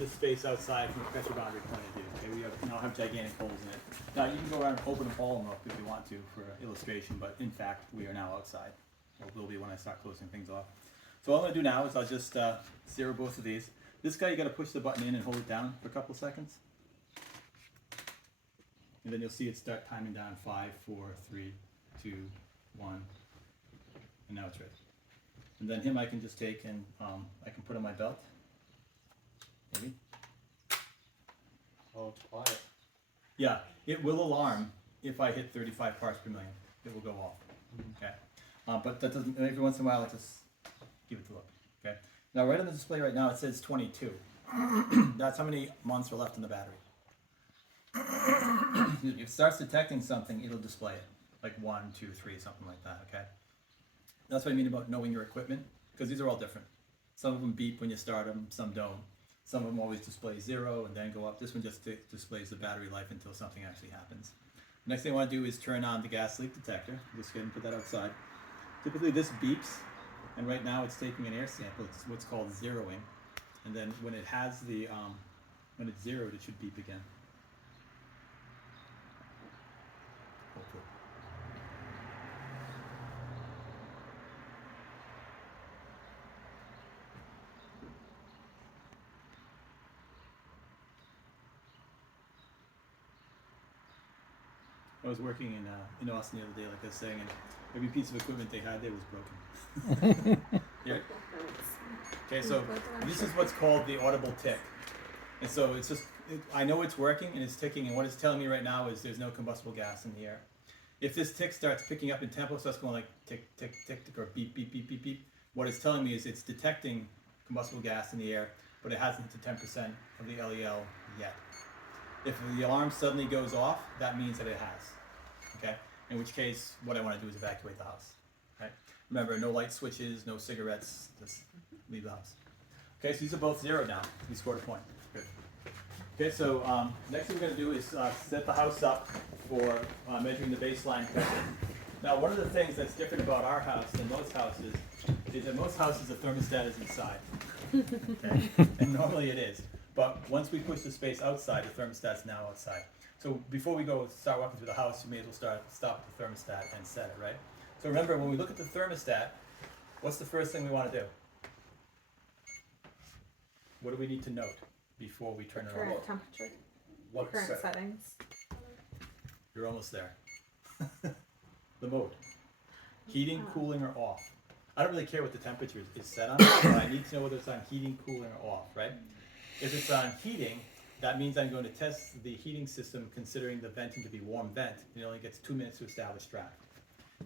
this space outside from a pressure boundary point of view. Okay, we have now have gigantic holes in it. Now you can go around and open them all up if you want to for illustration, but in fact we are now outside. Or will be when I start closing things off. So all I'm going to do now is I'll just zero both of these. This guy you got to push the button in and hold it down for a couple seconds. And then you'll see it start timing down 5, 4, 3, 2, 1, and now it's ready. And then him I can just take and I can put on my belt. Maybe. Oh, it's quiet. Yeah, it will alarm if I hit 35 parts per million. It will go off. Okay. But that doesn't, every once in a while it just give it a look. Okay. Now right on the display right now it says 22. That's how many months are left in the battery. If it starts detecting something, it'll display it. Like 1, 2, 3, something like that, okay? That's what I mean about knowing your equipment, because these are all different. Some of them beep when you start them, some don't. Some of them always display 0 and then go up. This one just displays the battery life until something actually happens. Next thing I want to do is turn on the gas leak detector. Just go ahead and put that outside. Typically this beeps, and right now it's taking an air sample. It's what's called zeroing. And then when it has the, when it's zeroed, it should beep again. Hopefully. I was working in Austin the other day, like I was saying, and every piece of equipment they had there was broken. Yeah. Okay, so this is what's called the audible tick. And so it's just, I know it's working and it's ticking, and what it's telling me right now is there's no combustible gas in the air. If this tick starts picking up in tempo, so it's going like tick, tick, tick, tick, or beep, beep, beep, beep, beep, what it's telling me is it's detecting combustible gas in the air, but it hasn't hit 10% of the LEL yet. If the alarm suddenly goes off, that means that it has. Okay? In which case, what I want to do is evacuate the house. Right? Remember, no light switches, no cigarettes, just leave the house. Okay, so these are both 0 now. We scored a point. Good. Okay, so next thing we're going to do is set the house up for measuring the baseline pressure. Now, one of the things that's different about our house than most houses is that most houses the thermostat is inside. Okay? And normally it is. But once we push the space outside, the thermostat's now outside. So before we start walking through the house, you may as well stop the thermostat and set it, right? So remember, when we look at the thermostat, what's the first thing we want to do? What do we need to note before we turn it on? Current temperature, What current settings. You're almost there. The mode. Heating, cooling, or off. I don't really care what the temperature is set on, but I need to know whether it's on heating, cooling, or off, right? If it's on heating, that means I'm going to test the heating system considering the venting to be warm vent. It only gets 2 minutes to establish draft.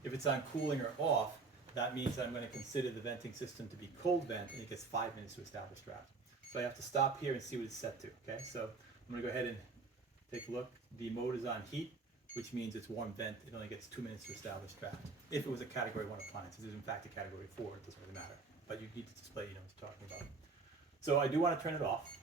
If it's on cooling or off, that means I'm going to consider the venting system to be cold vent, and it gets 5 minutes to establish draft. So I have to stop here and see what it's set to, okay? So I'm going to go ahead and take a look. The mode is on heat, which means it's warm vent. It only gets 2 minutes to establish draft. If it was a category 1 appliance, this is in fact a category 4, it doesn't really matter. But you need to display, you know what you're talking about. So I do want to turn it off.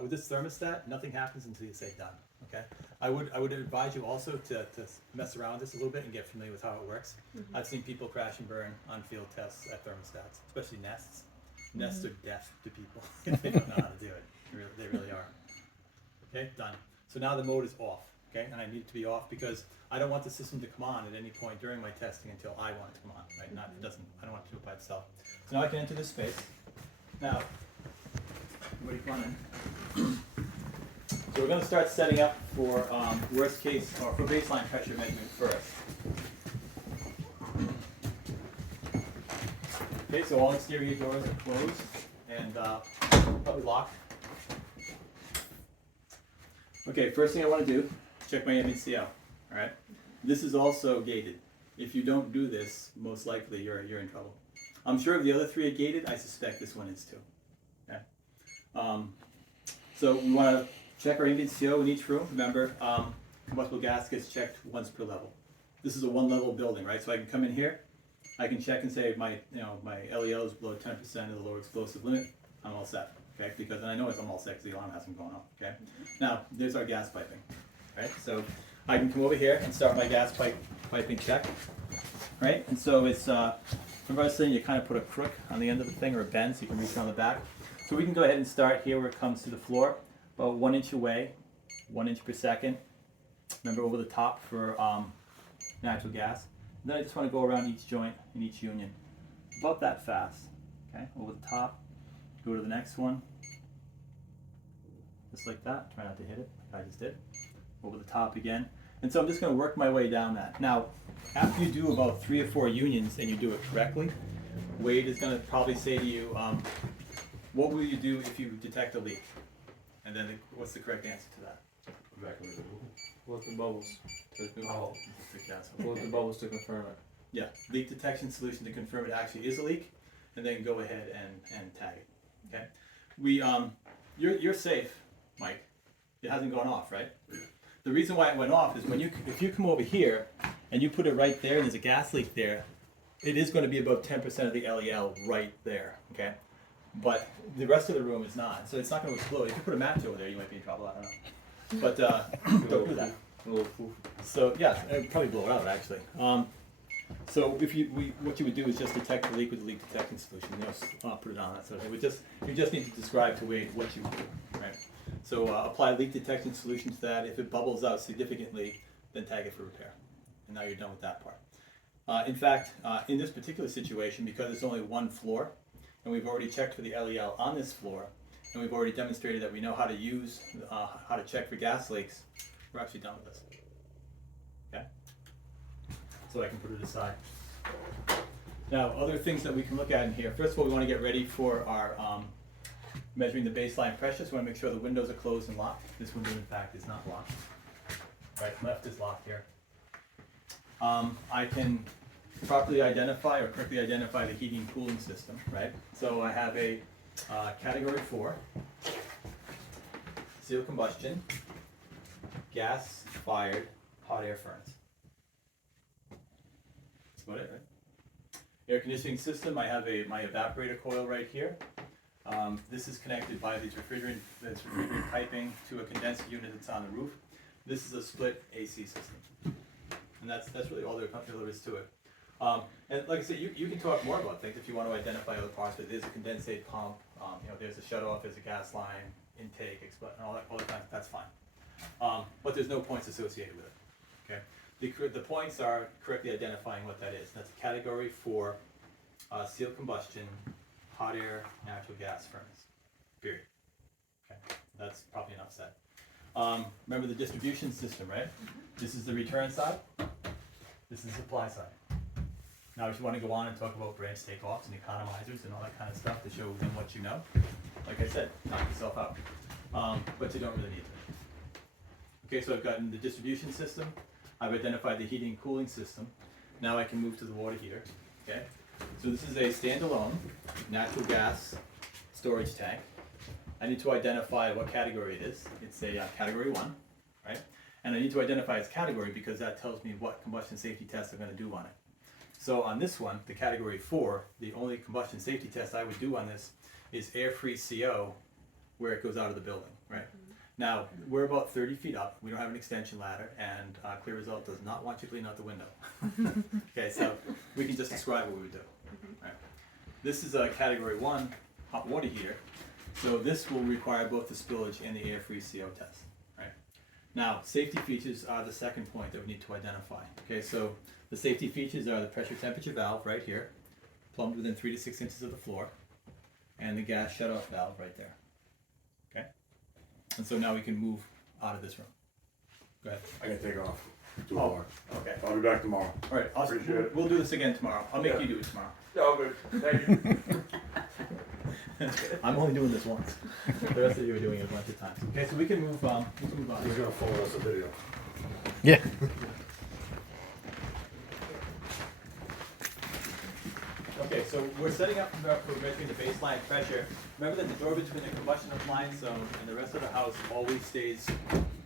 With this thermostat, nothing happens until you say done, okay? I would advise you also to mess around with this a little bit and get familiar with how it works. Mm-hmm. I've seen people crash and burn on field tests at thermostats, especially Nests. Nests are death to people if they don't know how to do it. They really are. Okay, done. So now the mode is off, okay? And I need it to be off because I don't want the system to come on at any point during my testing until I want it to come on, right? I don't want it to do it by itself. So now I can enter this space. Now, everybody come on in. So we're going to start setting up for worst case, or for baseline pressure measurement first. Okay, so all exterior doors are closed and probably locked. Okay, first thing I want to do, check my MHCL, all right? This is also gated. If you don't do this, most likely you're in trouble. I'm sure if the other 3 are gated, I suspect this one is too. Okay? So we want to check our MHCO in each room. Remember, combustible gas gets checked once per level. This is a 1-level building, right? So I can come in here, I can check and say my LEL is below 10% of the lower explosive limit. I'm all set, okay? Because I know I'm all set because the alarm hasn't gone off, okay? Now, there's our gas piping, right? So I can come over here and start my gas piping check, right? And so it's Remember I was saying you kind of put a crook on the end of the thing or a bend so you can reach around the back? So we can go ahead and start here where it comes to the floor, about 1 inch away, 1 inch per second. Remember over the top for natural gas. And then I just want to go around each joint in each union, about that fast. Okay, over the top, go to the next one, just like that. Try not to hit it, like I just did. Over the top again. And so I'm just going to work my way down that. Now, after you do about 3 or 4 unions and you do it correctly, Wade is going to probably say to you, what will you do if you detect a leak? And then what's the correct answer to that? Float the bubbles. Oh, Float the bubbles to confirm it. yeah, leak detection solution to confirm it actually is a leak, and then go ahead and tag it. Okay, you're safe, Mike. It hasn't gone off, right? The reason why it went off is if you come over here and you put it right there and there's a gas leak there, it is going to be about 10% of the LEL right there. Okay, but the rest of the room is not, so it's not going to explode. If you put a match over there, you might be in trouble. I don't know. But don't do that. So yeah, it'd probably blow it out actually. So if what you would do is just detect the leak with the leak detection solution. I'll put it on that. So you just need to describe to Wade what you would do, right? So apply leak detection solution to that. If it bubbles out significantly, then tag it for repair. And now you're done with that part. In fact, in this particular situation, because it's only one floor, and we've already checked for the LEL on this floor, and we've already demonstrated that we know how to use, how to check for gas leaks, we're actually done with this. Okay? So I can put it aside. Now, other things that we can look at in here. First of all, we want to get ready for our measuring the baseline pressure. So we want to make sure the windows are closed and locked. This window, in fact, is not locked. Right, left is locked here. I can properly identify or correctly identify the heating and cooling system, right? So I have a category 4, seal combustion, gas fired hot air furnace. That's about it, right? Air conditioning system, I have my evaporator coil right here. This is connected by this refrigerant piping to a condenser unit that's on the roof. This is a split AC system. And that's really all there is to it. And like I said, you can talk more about things if you want to identify other parts, but there's a condensate pump, there's a shutoff, there's a gas line, intake, and all that kind of, that's fine. But there's no points associated with it. Okay. The points are correctly identifying what that is. That's a category 4 seal combustion, hot air, natural gas furnace. Period. Okay. That's probably enough said. Remember the distribution system, right? This is the return side. This is the supply side. Now, if you want to go on and talk about branch takeoffs and economizers and all that kind of stuff to show them what you know, like I said, knock yourself out. But you don't really need to. Okay, so I've gotten the distribution system. I've identified the heating and cooling system. Now I can move to the water heater. Okay, so this is a standalone natural gas storage tank. I need to identify what category it is. It's a category 1, right? And I need to identify its category because that tells me what combustion safety tests I'm going to do on it. So on this one, the category 4, the only combustion safety test I would do on this is air-free CO where it goes out of the building, right? Mm-hmm. Now, we're about 30 feet up. We don't have an extension ladder, and Clear Result does not want you to clean out the window. Okay, so we can just describe what we would do. Right. This is a category 1 hot water heater. So this will require both the spillage and the air-free CO test, right? Now, safety features are the second point that we need to identify. Okay, so the safety features are the pressure temperature valve right here, plumbed within 3 to 6 inches of the floor, and the gas shutoff valve right there. Okay? And so now we can move out of this room. Go ahead. I can take off. Too hard. Okay. I'll be back tomorrow. All right, awesome. Appreciate it. We'll do this again tomorrow. I'll make you do it tomorrow. Yeah, all good. Thank you. I'm only doing this once. The rest of you are doing it a bunch of times. Okay, so we can move on. He's gonna forward us a video. Yeah. Okay, so we're setting up for measuring the baseline pressure. Remember that the door between the combustion appliance zone and the rest of the house always stays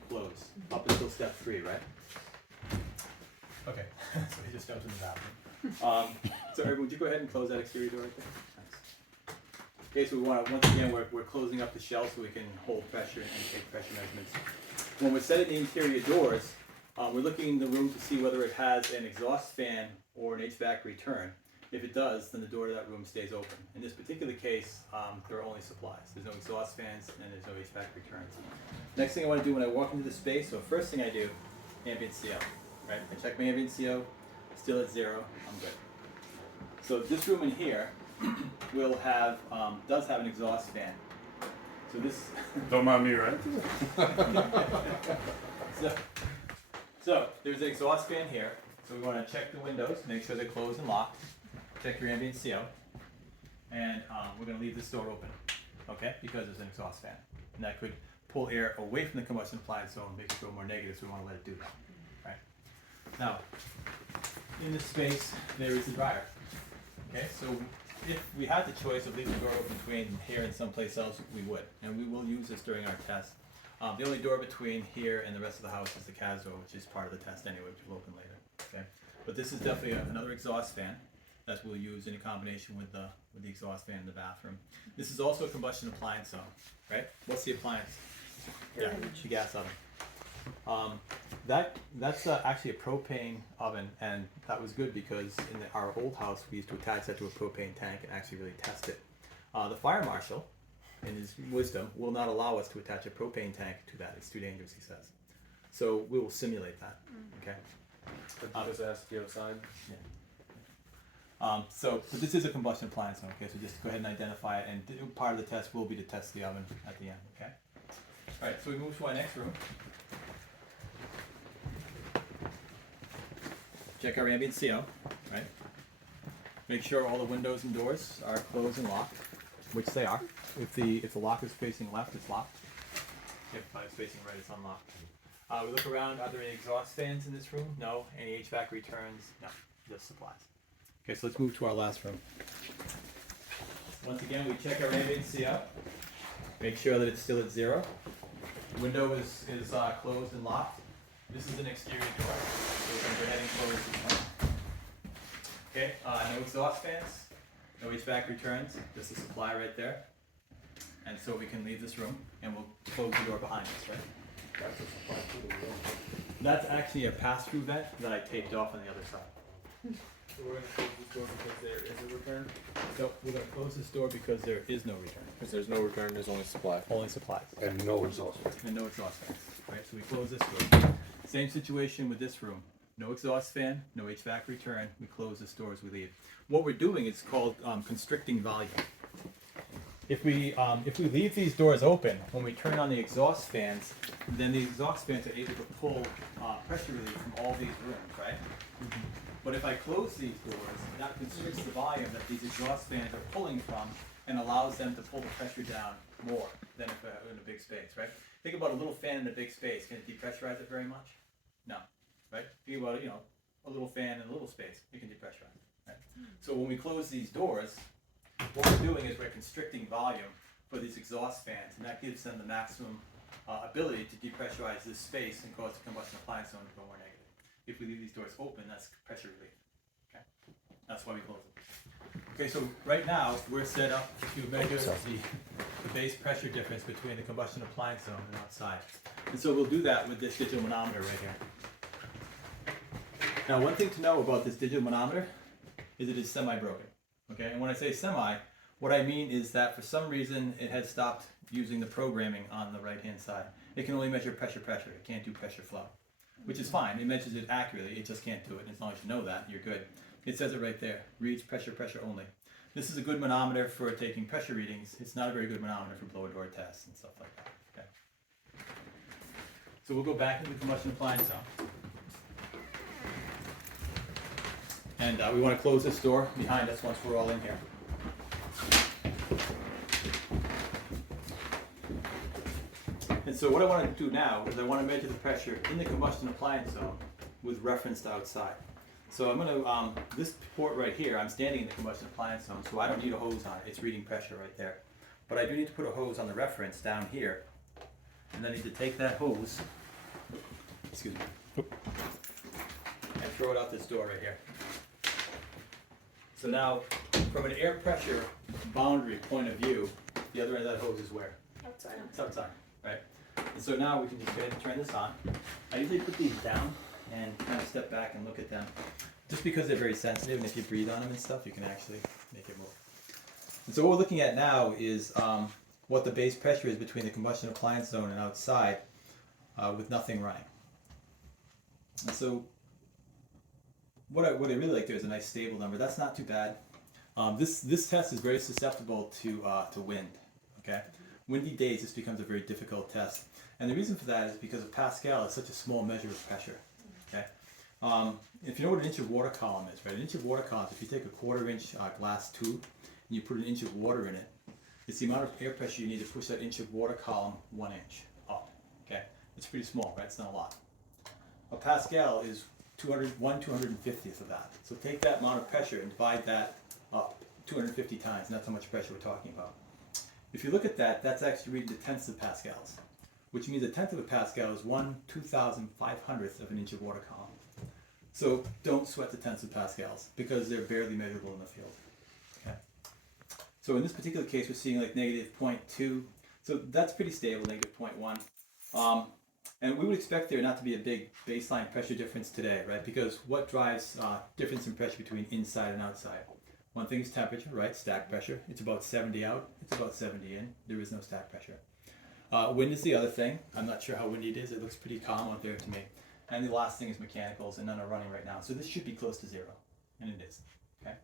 closed up until step 3, right? Okay, so we just jumped in the bathroom. So Eric, would you go ahead and close that exterior door right there? Thanks. Okay, so we want to, once again, we're closing up the shell so we can hold pressure and take pressure measurements. When we're setting the interior doors, we're looking in the room to see whether it has an exhaust fan or an HVAC return. If it does, then the door to that room stays open. In this particular case, there are only supplies. There's no exhaust fans and there's no HVAC returns. Next thing I want to do when I walk into the space, so first thing I do, ambient CO, right? I check my ambient CO, still at 0, I'm good. So this room in here will have, does have an exhaust fan. So this, Don't mind me, right? so there's an exhaust fan here. So we want to check the windows, make sure they're closed and locked. Check your ambient CO. And we're going to leave this door open, okay? Because there's an exhaust fan. And that could pull air away from the combustion appliance zone, make it go more negative, so we want to let it do that, right? Now, in this space, there is the dryer. Okay, so if we had the choice of leaving the door open between here and someplace else, we would. And we will use this during our test. The only door between here and the rest of the house is the CAS door, which is part of the test anyway, which we'll open later. Okay, but this is definitely another exhaust fan that we'll use in combination with the exhaust fan in the bathroom. This is also a combustion appliance zone, right? What's the appliance? Yeah, the gas oven. That's actually a propane oven, and that was good because in our old house we used to attach that to a propane tank and actually really test it. The fire marshal, in his wisdom, will not allow us to attach a propane tank to that. It's too dangerous, he says. So we will simulate that. Okay. But you just ask you outside. Yeah. But this is a combustion appliance, okay? So just go ahead and identify it, and part of the test will be to test the oven at the end, okay? All right, so we move to our next room. Check our ambient CO, right? Make sure all the windows and doors are closed and locked, which they are. If the lock is facing left, it's locked. If it's facing right, it's unlocked. We look around, are there any exhaust fans in this room? No. Any HVAC returns? No, just supplies. Okay, so let's move to our last room. Once again, we check our ambient CO. Make sure that it's still at 0. The window is closed and locked. This is an exterior door, so we're going to go ahead and close this one. Okay, no exhaust fans, no HVAC returns. This is supply right there. And so we can leave this room, and we'll close the door behind us, right? That's a supply to the room. That's actually a pass-through vent that I taped off on the other side. So we're gonna close this door because there is a return. So we're going to close this door because there is no return. Because there's no return, there's only supply. Only supplies. And no exhaust. And no exhaust fans. Right, so we close this door. Same situation with this room. No exhaust fan, no HVAC return. We close this door as we leave. What we're doing is called constricting volume. If we leave these doors open, when we turn on the exhaust fans, then the exhaust fans are able to pull pressure relief from all these rooms, right? Mm-hmm. But if I close these doors, that constricts the volume that these exhaust fans are pulling from and allows them to pull the pressure down more than if in a big space, right? Think about a little fan in a big space. Can it depressurize it very much? No, right? Think about it, a little fan in a little space. It can depressurize it, right? So when we close these doors, what we're doing is we're constricting volume for these exhaust fans, and that gives them the maximum ability to depressurize this space and cause the combustion appliance zone to go more negative. If we leave these doors open, that's pressure relief. Okay, that's why we close them. Okay, so right now we're set up to measure the base pressure difference between the combustion appliance zone and outside, and so we'll do that with this digital manometer right here. Now, one thing to know about this digital manometer is it is semi-broken. Okay, and when I say semi, what I mean is that for some reason it has stopped using the programming on the right-hand side. It can only measure pressure. It can't do pressure flow, which is fine. It measures it accurately. It just can't do it. And as long as you know that, you're good. It says it right there. Reads pressure only. This is a good manometer for taking pressure readings. It's not a very good manometer for blower door tests and stuff like that. Okay. So we'll go back into the combustion appliance zone. And we want to close this door behind us once we're all in here. And so what I want to do now is I want to measure the pressure in the combustion appliance zone with reference to outside. So I'm going to, this port right here, I'm standing in the combustion appliance zone, so I don't need a hose on it. It's reading pressure right there. But I do need to put a hose on the reference down here. And then I need to take that hose, excuse me, and throw it out this door right here. So now, from an air pressure boundary point of view, the other end of that hose is where? Outside. It's outside, right? And so now we can just go ahead and turn this on. I usually put these down and kind of step back and look at them. just because they're very sensitive, and if you breathe on them and stuff, you can actually make it move. And so what we're looking at now is what the base pressure is between the combustion appliance zone and outside with nothing running. And so what I really like there is a nice stable number. That's not too bad. This test is very susceptible to wind. Okay, windy days, this becomes a very difficult test. And the reason for that is because of Pascal is such a small measure of pressure. Okay, if you know what an inch of water column is, right? An inch of water column, if you take a 1/4 inch glass tube and you put an inch of water in it, it's the amount of air pressure you need to push that inch of water column 1 inch up. Okay, it's pretty small, right? It's not a lot. A Pascal is 1/250th of that. So take that amount of pressure and divide that up 250 times, and that's how much pressure we're talking about. If you look at that, that's actually reading the tenths of pascals, which means a tenth of a Pascal is 1/2500th of an inch of water column. So don't sweat the tenths of pascals because they're barely measurable in the field. Okay. So in this particular case, we're seeing like -0.2. So that's pretty stable, -0.1. And we would expect there not to be a big baseline pressure difference today, right? Because what drives difference in pressure between inside and outside? One thing is temperature, right? Stack pressure. It's about 70 out. It's about 70 in. There is no stack pressure. Wind is the other thing. I'm not sure how windy it is. It looks pretty calm out there to me. And the last thing is mechanicals, and none are running right now. So this should be close to 0, and it is. Okay.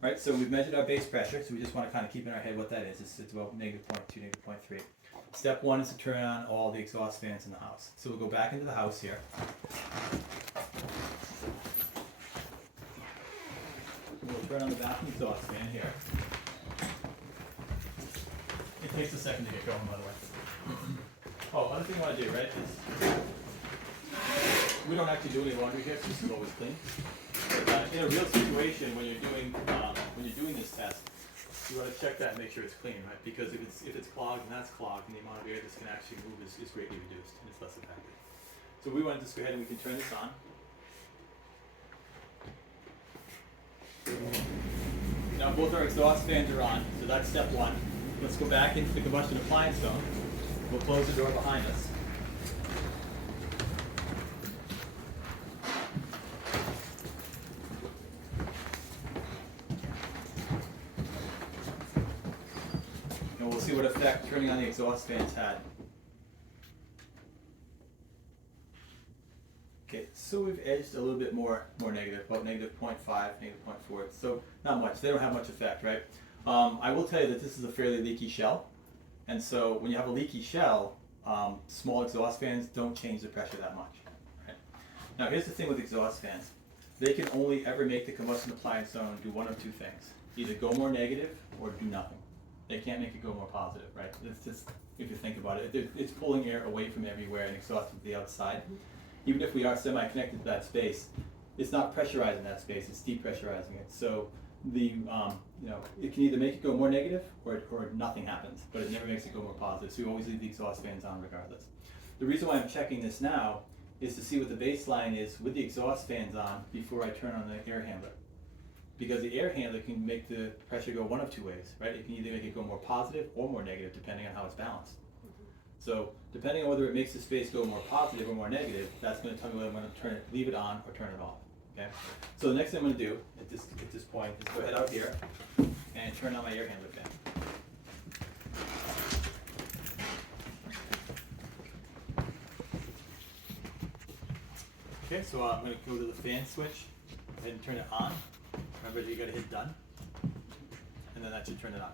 Right. So we've measured our base pressure. So we just want to kind of keep in our head what that is. It's about -0.2, -0.3. Step 1 is to turn on all the exhaust fans in the house. So we'll go back into the house here. We'll turn on the bathroom exhaust fan here. It takes a second to get going, by the way. Oh, other thing I want to do, right, is we don't actually do any laundry here, so this is always clean. But, in a real situation, when you're doing this test, you want to check that and make sure it's clean, right? Because if it's clogged and that's clogged, then the amount of air this can actually move is greatly reduced and it's less effective. So we want to just go ahead and we can turn this on. Now both our exhaust fans are on, so that's step 1. Let's go back into the combustion appliance zone. We'll close the door behind us. And we'll see what effect turning on the exhaust fans had. Okay, so we've edged a little bit more negative, about -0.5, -0.4. So not much. They don't have much effect, right? I will tell you that this is a fairly leaky shell, and so when you have a leaky shell, small exhaust fans don't change the pressure that much. Right? Now here's the thing with exhaust fans: they can only ever make the combustion appliance zone do one of two things: either go more negative or do nothing. They can't make it go more positive, right? It's just, if you think about it, it's pulling air away from everywhere and exhausting to the outside. Even if we are semi-connected to that space, it's not pressurizing that space; it's depressurizing it. So it can either make it go more negative or nothing happens, but it never makes it go more positive. So we always leave the exhaust fans on regardless. The reason why I'm checking this now is to see what the baseline is with the exhaust fans on before I turn on the air handler. Because the air handler can make the pressure go one of two ways, right? It can either make it go more positive or more negative depending on how it's balanced. So depending on whether it makes the space go more positive or more negative, that's going to tell me whether I'm going to leave it on or turn it off. Okay. So the next thing I'm going to do at this point is go ahead out here and turn on my air handler fan. Okay, so I'm going to go to the fan switch, go ahead and turn it on. Remember, you got to hit done, and then that should turn it on.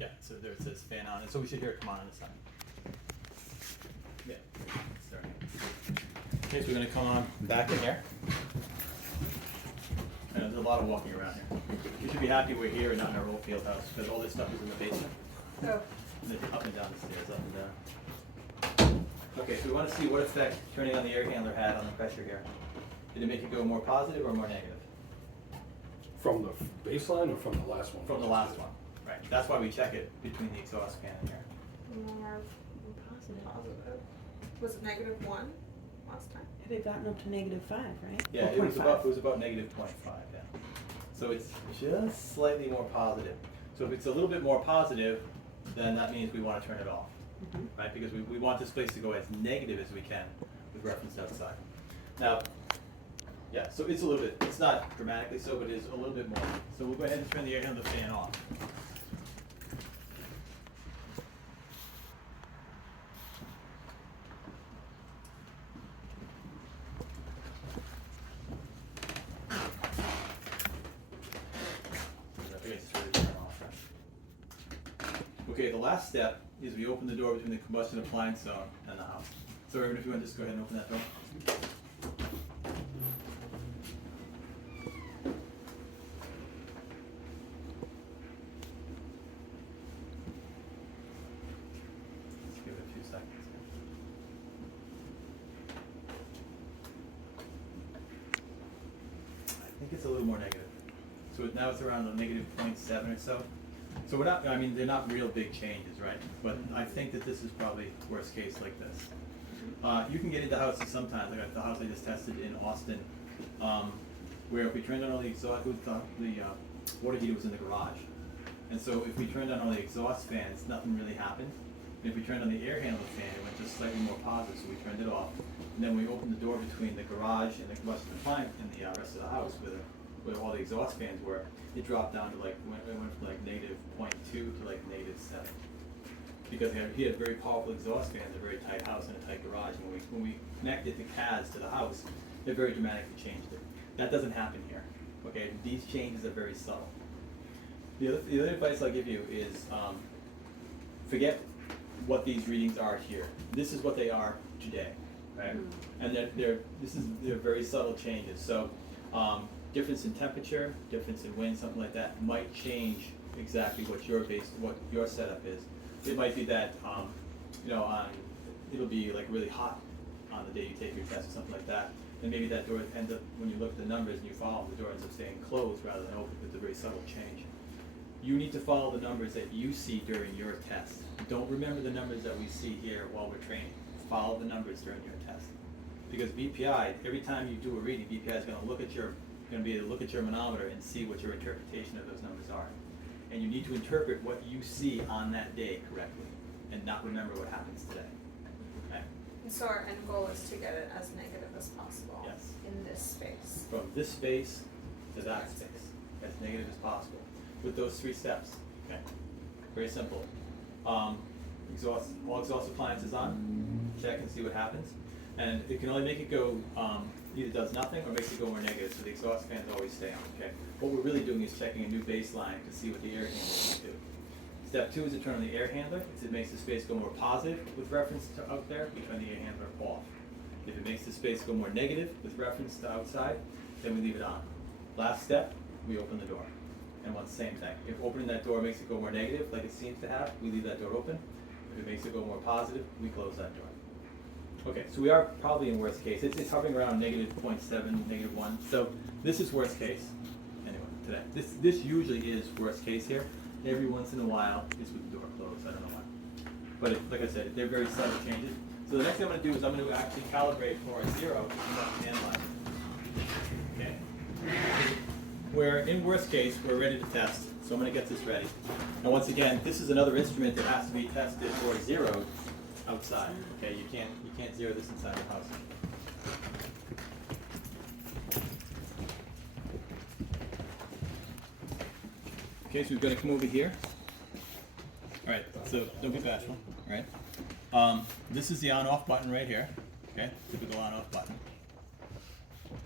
Yeah, so there it says fan on, and so we should hear it come on this side. Yeah, starting. Okay, so we're going to come on back in here. And there's a lot of walking around here. You should be happy we're here and not in our old field house, because all this stuff is in the basement. Oh. And then up and down the stairs, up and down. Okay, so we want to see what effect turning on the air handler had on the pressure here. Did it make it go more positive or more negative? From the baseline or from the last one? From the last one. Right. That's why we check it between the exhaust fan and here. More positive. Was it -1 last time? It had gotten up to -5, right? Yeah, Or it was 0.5. about -0.5, yeah. So it's just slightly more positive. So if it's a little bit more positive, then that means we want to turn it off, right? Because we want this place to go as negative as we can with reference to outside. Now, Yeah, so it's a little bit, it's not dramatically so, but it is a little bit more. So we'll go ahead and turn the air handler fan off. I think it's ready to turn off, right? Okay, the last step is we open the door between the combustion appliance zone and the house. So everyone, if you want to just go ahead and open that door. Let's give it a few seconds. I think it's a little more negative. So now it's around a negative 0.7 or so. So we're not, I mean, they're not real big changes, right? But I think that this is probably worst case like this. You can get into houses sometimes, like the house I just tested in Austin, where if we turned on all the exhaust, the water heater was in the garage. And so if we turned on all the exhaust fans, nothing really happened. And if we turned on the air handler fan, it went just slightly more positive, so we turned it off. And then we opened the door between the garage and the combustion appliance and the rest of the house where all the exhaust fans were. It dropped down to like, it went from like negative 0.2 to like negative 7. Because he had very powerful exhaust fans, a very tight house and a tight garage. And when we connected the CADs to the house, it very dramatically changed it. That doesn't happen here, okay? These changes are very subtle. The other advice I'll give you is forget what these readings are here. This is what they are today, right? And they're very subtle changes. So difference in temperature, difference in wind, something like that might change exactly what your setup is. It might be that it'll be like really hot on the day you take your test or something like that. And maybe that door ends up, when you look at the numbers and you follow them, the door ends up staying closed rather than open. It's a very subtle change. You need to follow the numbers that you see during your test. Don't remember the numbers that we see here while we're training. Follow the numbers during your test. Because BPI, every time you do a reading, BPI is going to be able to look at your manometer and see what your interpretation of those numbers are. And you need to interpret what you see on that day correctly and not remember what happens today. Okay? And so our end goal is to get it as negative as possible. Yes. In this space. From this space to that space, as negative as possible, with those 3 steps. Okay, very simple. All exhaust appliances on. Check and see what happens, and it can only make it go either does nothing or makes it go more negative. So the exhaust fans always stay on. Okay, what we're really doing is checking a new baseline to see what the air handler will do. Step 2 is to turn on the air handler. It makes the space go more positive with reference to out there, we turn the air handler off. If it makes the space go more negative with reference to outside, then we leave it on. Last step, we open the door. And once same thing. If opening that door makes it go more negative, like it seems to have, we leave that door open. If it makes it go more positive, we close that door. Okay, so we are probably in worst case. It's hovering around negative 0.7, negative 1. So this is worst case. Anyway, today. This usually is worst case here. Every once in a while, it's with the door closed. I don't know why. But like I said, they're very subtle changes. So the next thing I'm going to do is I'm going to actually calibrate for a 0 and analyze it. Okay. We're in worst case, we're ready to test. So I'm going to get this ready. And once again, this is another instrument that has to be tested or zeroed outside. Okay, you can't zero this inside the house. Okay, so we're going to come over here. All right, so don't be bashful. All right. This is the on-off button right here. Okay, typical on-off button. You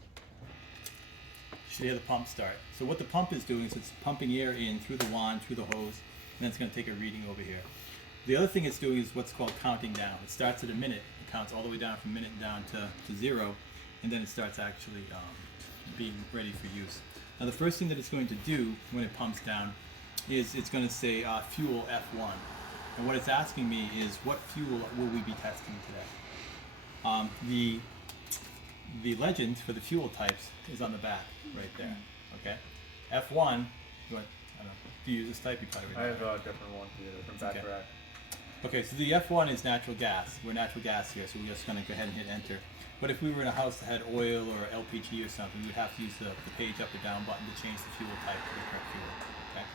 should hear the pump start. So what the pump is doing is it's pumping air in through the wand, through the hose, and then it's going to take a reading over here. The other thing it's doing is what's called counting down. It starts at a minute, it counts all the way down from minute down to 0, and then it starts actually being ready for use. Now the first thing that it's going to do when it pumps down is it's going to say fuel F1. And what it's asking me is what fuel will we be testing today? The legend for the fuel types is on the back right there. Okay, F1. Do you use this type? You probably I have a different one here from back Okay. rack. Okay, so the F1 is natural gas. We're natural gas here, so we're just going to go ahead and hit enter. But if we were in a house that had oil or LPG or something, we would have to use the page up or down button to change the fuel type to the correct fuel. Okay.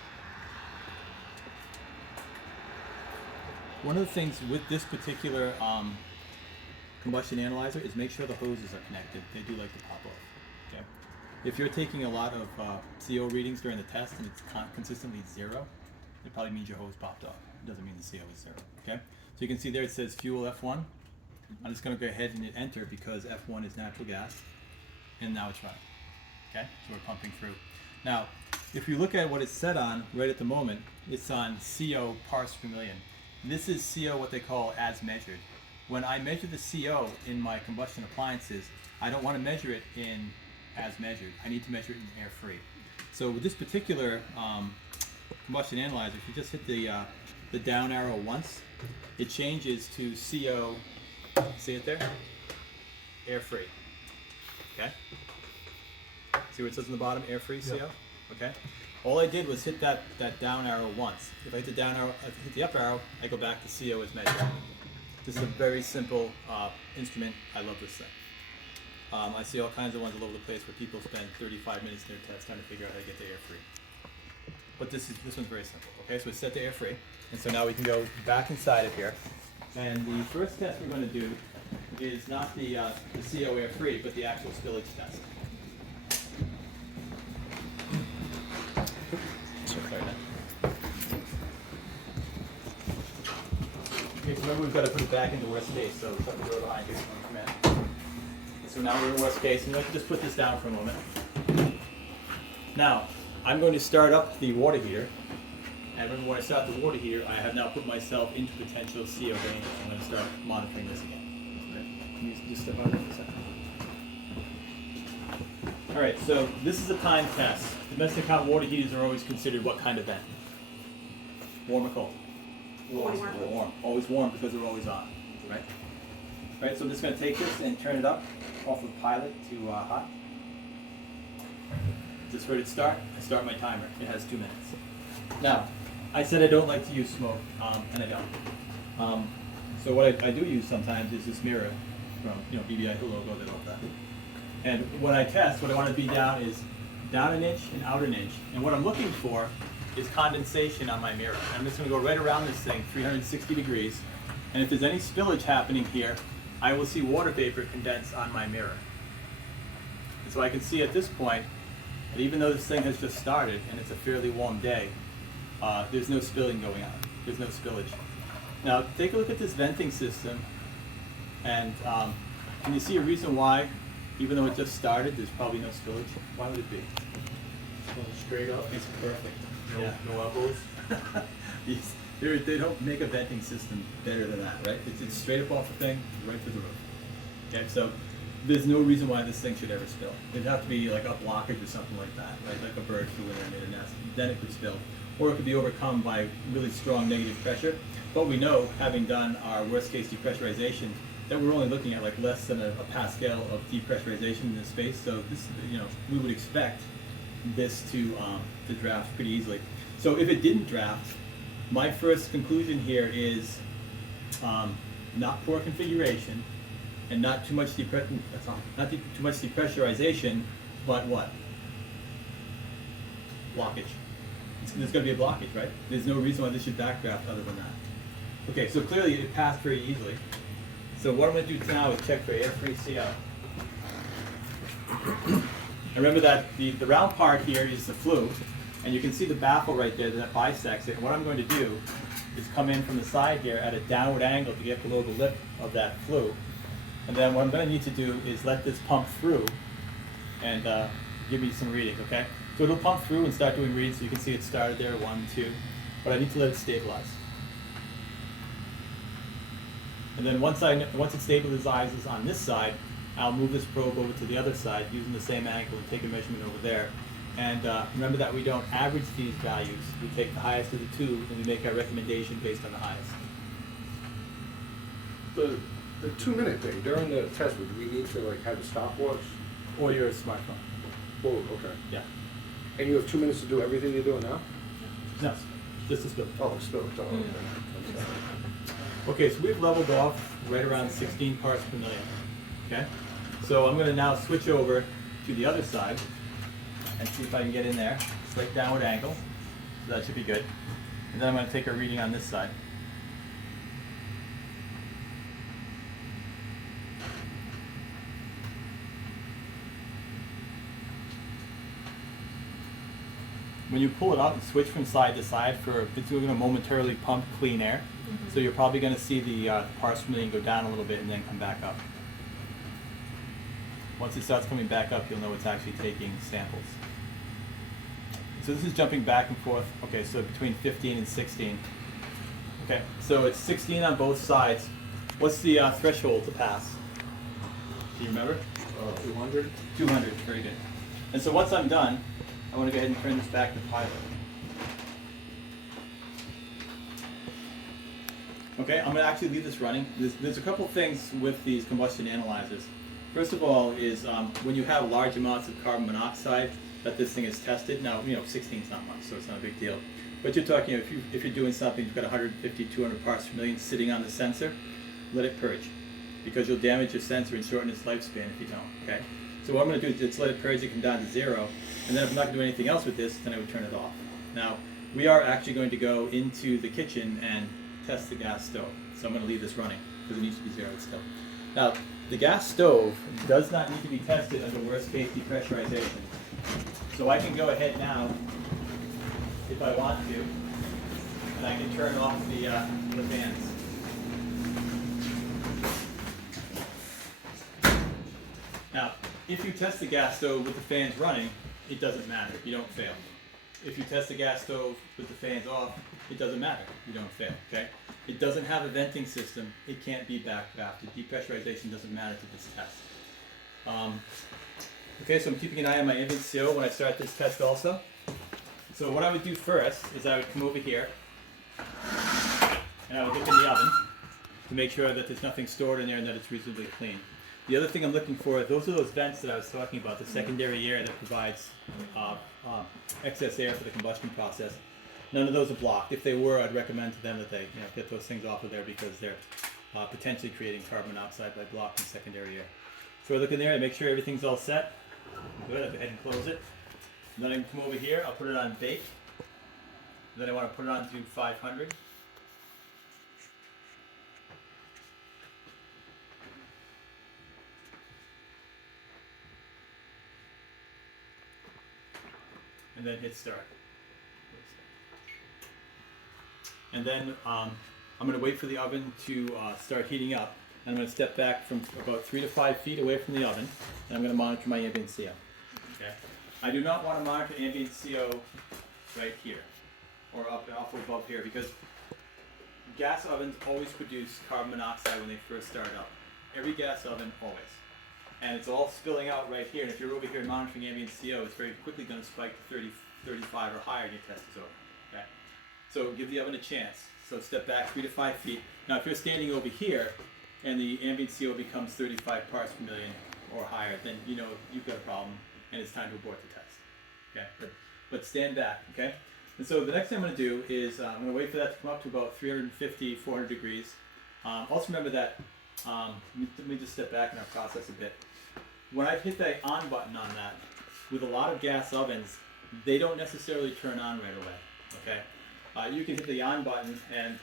One of the things with this particular combustion analyzer is make sure the hoses are connected. They do like to pop off. Okay. if you're taking a lot of CO readings during the test and it's consistently 0, it probably means your hose popped off. It doesn't mean the CO is 0. Okay, so you can see there it says fuel F1. I'm just going to go ahead and hit enter because F1 is natural gas, and now it's running. Okay, so we're pumping through. Now, if you look at what it's set on right at the moment, it's on CO parts per million. This is CO, what they call as measured. When I measure the CO in my combustion appliances, I don't want to measure it in as measured. I need to measure it in air free. So with this particular combustion analyzer, if you just hit the down arrow once, it changes to CO, see it there? Air free. Okay? See what it says on the bottom, air free CO? Yep. Okay? All I did was hit that down arrow once. If I hit the down arrow, if I hit the up arrow, I go back to CO as measured. This is a very simple instrument. I love this thing. I see all kinds of ones all over the place where people spend 35 minutes in their test trying to figure out how to get to air free. But this one's very simple. Okay, so it's set to air free. And so now we can go back inside of here. And the first test we're going to do is not the CO air free, but the actual spillage test. Sorry, okay, so remember we've got to put it back into worst case, so something to go behind here. So now we're in worst case, and I can just put this down for a moment. Now, I'm going to start up the water heater. And remember when I start the water heater, I have now put myself into potential CO range. I'm going to start monitoring this again. Okay. Can you just step out for a second? All right, so this is a time test. Domestic hot water heaters are always considered what kind of vent? Warm or cold? Warm. Warm. Always warm because they're always on, right? Right, so I'm just going to take this and turn it up off of pilot to hot. Just ready to start. I start my timer. It has 2 minutes. Now, I said I don't like to use smoke, and I don't. So what I do use sometimes is this mirror from BPI, the logo, they love that. And when I test, what I want to be down is down an inch and out an inch. And what I'm looking for is condensation on my mirror. I'm just going to go right around this thing, 360 degrees. And if there's any spillage happening here, I will see water vapor condense on my mirror. And so I can see at this point that even though this thing has just started and it's a fairly warm day, there's no spilling going on. There's no spillage. Now take a look at this venting system, and can you see a reason why, even though it just started, there's probably no spillage? Why would it be? Straight up. It's perfect. No, no elbows. Yes. They don't make a venting system better than that, right? It's straight up off the thing, right through the roof. Okay, so there's no reason why this thing should ever spill. It'd have to be like a blockage or something like that, right? Like a bird flew in there and made a nest. Then it could spill. Or it could be overcome by really strong negative pressure. But we know, having done our worst case depressurization, that we're only looking at like less than a pascal of depressurization in this space. So this, we would expect this to draft pretty easily. So if it didn't draft, my first conclusion here is not poor configuration and not too much depressurization, but what? Blockage. There's going to be a blockage, right? There's no reason why this should backdraft other than that. Okay, so clearly it passed very easily. So what I'm going to do now is check for air-free CO. And remember that the round part here is the flue, and you can see the baffle right there that bisects it. And what I'm going to do is come in from the side here at a downward angle to get below the lip of that flue. And then what I'm going to need to do is let this pump through and give me some readings, okay? So it'll pump through and start doing reads, so you can see it started there, 1, 2, but I need to let it stabilize. And then once it stabilizes on this side, I'll move this probe over to the other side using the same angle and take a measurement over there. And remember that we don't average these values. We take the highest of the two and we make our recommendation based on the highest. The 2 minute thing, during the test, would we need to have a stopwatch? Or your smartphone. Oh, okay. Yeah. And you have 2 minutes to do everything you're doing now? No, just a spill. Oh, still, it's all okay. Okay, so we've leveled off right around 16 parts per million. Okay? So I'm going to now switch over to the other side and see if I can get in there. Slight downward angle. So that should be good. And then I'm going to take a reading on this side. when you pull it out and switch from side to side, it's going to momentarily pump clean air. So you're probably going to see the parts per million go down a little bit and then come back up. Once it starts coming back up, you'll know it's actually taking samples. So this is jumping back and forth. Okay, so between 15 and 16. Okay, so it's 16 on both sides. What's the threshold to pass? Do you remember? 200. 200, very good. And so once I'm done, I want to go ahead and turn this back to pilot. Okay, I'm going to actually leave this running. There's a couple things with these combustion analyzers. First of all is when you have large amounts of carbon monoxide that this thing is tested. Now, 16 is not much, so it's not a big deal. But you're talking, if you're doing something, you've got 150, 200 parts per million sitting on the sensor, let it purge. Because you'll damage your sensor and shorten its lifespan if you don't, okay? So what I'm going to do is just let it purge, it come down to 0, and then if I'm not going to do anything else with this, then I would turn it off. Now, we are actually going to go into the kitchen and test the gas stove. So I'm going to leave this running, because it needs to be zeroed still. Now, the gas stove does not need to be tested under worst case depressurization. So I can go ahead now, if I want to, and I can turn off the fans. Now, if you test the gas stove with the fans running, it doesn't matter, you don't fail. If you test the gas stove with the fans off, it doesn't matter, you don't fail, okay? It doesn't have a venting system, it can't be backdrafted. Depressurization doesn't matter to this test. Okay, so I'm keeping an eye on my ambient CO when I start this test also. So what I would do first is I would come over here, and I would look in the oven to make sure that there's nothing stored in there and that it's reasonably clean. The other thing I'm looking for, those are those vents that I was talking about, the secondary air that provides excess air for the combustion process. None of those are blocked. If they were, I'd recommend to them that they get those things off of there because they're potentially creating carbon monoxide by blocking secondary air. So I look in there and make sure everything's all set. Good, I'll go ahead and close it. And then I can come over here, I'll put it on bake. And then I want to put it on to 500. And then hit start. And then I'm going to wait for the oven to start heating up. And I'm going to step back from about 3 to 5 feet away from the oven, and I'm going to monitor my ambient CO. Okay. I do not want to monitor ambient CO right here, or up above here, because gas ovens always produce carbon monoxide when they first start up. Every gas oven, always. And it's all spilling out right here, and if you're over here monitoring ambient CO, it's very quickly going to spike to 30, 35 or higher, and your test is over. Okay? So give the oven a chance. So step back 3 to 5 feet. Now if you're standing over here, and the ambient CO becomes 35 parts per million or higher, then you know you've got a problem, and it's time to abort the test. Okay? But stand back, okay? And so the next thing I'm going to do is I'm going to wait for that to come up to about 350, 400 degrees. Also remember that, let me just step back in our process a bit. When I hit the on button on that, with a lot of gas ovens, they don't necessarily turn on right away, okay? You can hit the on button, and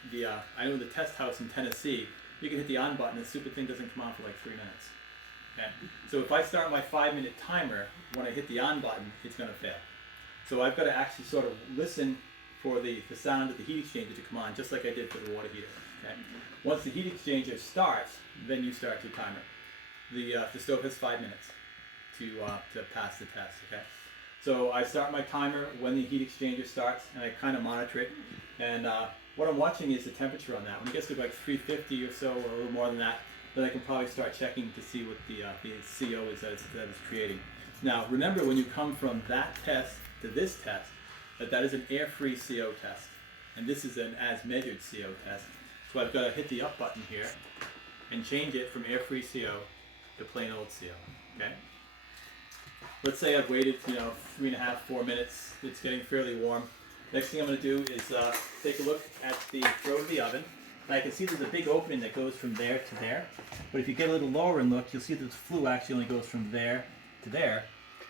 I know the test house in Tennessee, you can hit the on button and the stupid thing doesn't come on for like 3 minutes. Okay? So if I start my 5-minute timer, when I hit the on button, it's going to fail. So I've got to actually sort of listen for the sound of the heat exchanger to come on, just like I did for the water heater. Okay? Once the heat exchanger starts, then you start your timer. The stove has 5 minutes to pass the test. Okay? So I start my timer when the heat exchanger starts, and I kind of monitor it. And what I'm watching is the temperature on that. When it gets to like 350 or so, or a little more than that, then I can probably start checking to see what the CO is that it's creating. Now, remember when you come from that test to this test, that is an air-free CO test, and this is an as-measured CO test. So I've got to hit the up button here and change it from air-free CO to plain old CO. Okay. Let's say I've waited, 3.5, 4 minutes. It's getting fairly warm. Next thing I'm going to do is take a look at the throat of the oven. And I can see there's a big opening that goes from there to there. But if you get a little lower and look, you'll see that the flue actually only goes from there to there.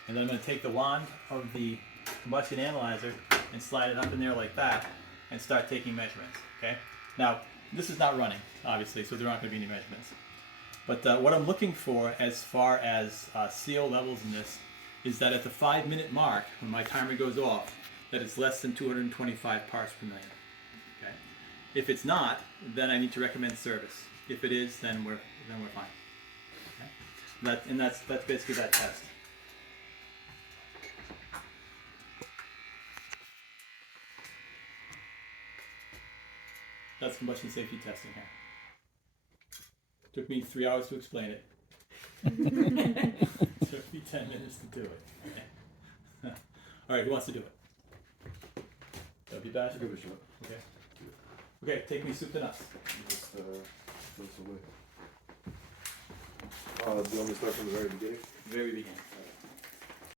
And then I'm going to take the wand of the combustion analyzer and slide it up in there like that and start taking measurements. Okay. Now, this is not running, obviously, so there aren't going to be any measurements. But what I'm looking for as far as CO levels in this is that at the 5-minute mark, when my timer goes off, that it's less than 225 parts per million. Okay. If it's not, then I need to recommend service. If it is, then we're fine. Okay. That's basically that test. That's combustion safety testing here. Took me 3 hours to explain it. Took me 10 minutes to do it. Okay. All right, who wants to do it? W Bash? Give it a shot. Okay. Okay, take me soup to nuts. Just, this away. Do you want me to start from the very beginning? Very beginning.